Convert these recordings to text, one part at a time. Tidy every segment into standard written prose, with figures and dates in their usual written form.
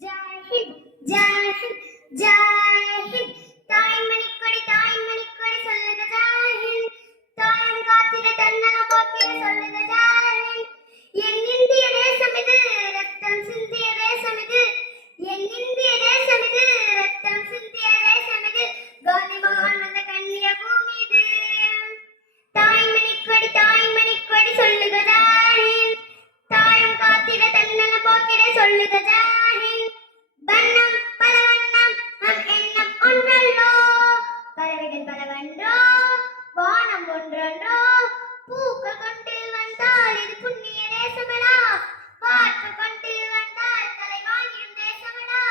ஜெய் ஹிந்த் ஜெய் ஹிந்த் ஜெய் ஹிந்த் தாய்மணி கொடி சொல்லுக ஜெய் ஹிந்த் தாயம் காத்திட தன்னலம் போக்கிட சொல்லுக ஜெய் ஹிந்த் என் இந்திய தேசம் இது ரத்தம் சிந்திய தேசம் இது என் இந்திய தேசம் இது ரத்தம் சிந்திய தேசம் இது காந்தி மகான் வந்த கண்ணிய பூமி இது தாய்மணி கொடி சொல்லுக ஜெய் ஹிந்த் தாயம் காத்திட தன்னலம் போக்கிட சொல்லுக ஜெய் ஹிந்த் வண்ணம் பல வண்ணம் நம் எண்ணம் ஒன்றல்லோ பறவைகள் பலவன்றோ வானம் ஒன்றொன்றோ பூக்கள் கொண்டு வந்தால் இது புண்ணிய தேசமெடா பார்க்க கொண்டு வந்தால் தலைவாணியும் தேசமெடா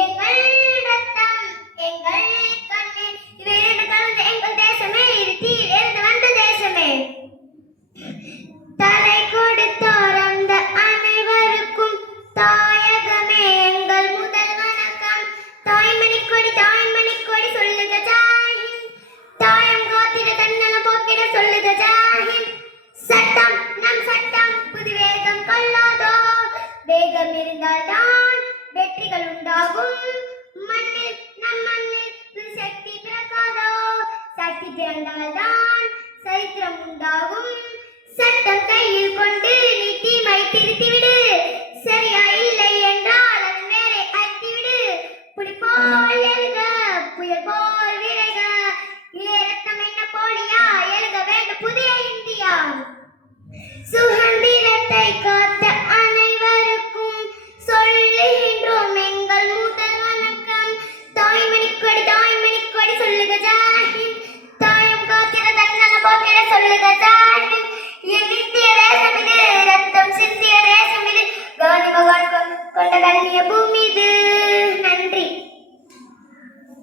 எங்கள் ரத்தம் எங்கள் கண்ணீர் இவை இரண்டு கலந்த எங்கள் தேசமே இது தீயில் இருந்து வந்த தேசமே தலை கொடுத்தார் அந்த அனைவருக்கும் தாயகமே எங்கள் முதல் வணக்கம் தாய்மணி கொடி சொல்லுக ஜெய் ஹிந்த் தாயம் காத்திட தன்னலம் போக்கிட சொல்லுக ஜெய் ஹிந்த் சட்டம் நம் சட்டம் புது வேகம் கொள்ளாதோ வேகம் இருந்தால்தான் வெற்றிகள் உண்டாகும் மண்ணில் நம் மண்ணில் புது சக்தி பிறக்காதோ சக்தி பிறந்தால்தான் சரித்திரம் உண்டாகும் சட்டம் கையில் கொண்டு நீ தீமை திருத்திவிடு சரியா இல்லை என்றால் அதன் வேரை அழித்துவிடு புலி போல் எழுக புயல் போல் விரைக இளைய ரத்தம் என்ன போலியா எழுக வேண்டும் புதிய இந்தியா சுதந்திரத்தை காத்த அனைவருக்கும் சொல்லுகின்றோம் எங்கள் முதல் வணக்கம் தாய்மணி கொடி சொல்லுக ஜெய் ஹிந்த் தாயம் காத்திட தன்னலம் போக்கிட சொல்லுக ஜெய் ஹிந்த் என் இந்திய தேசம் இது ரத்தம் சிந்திய தேசம் இது காந்தி மகான் கொண்ட கண்ணிய பூமி இது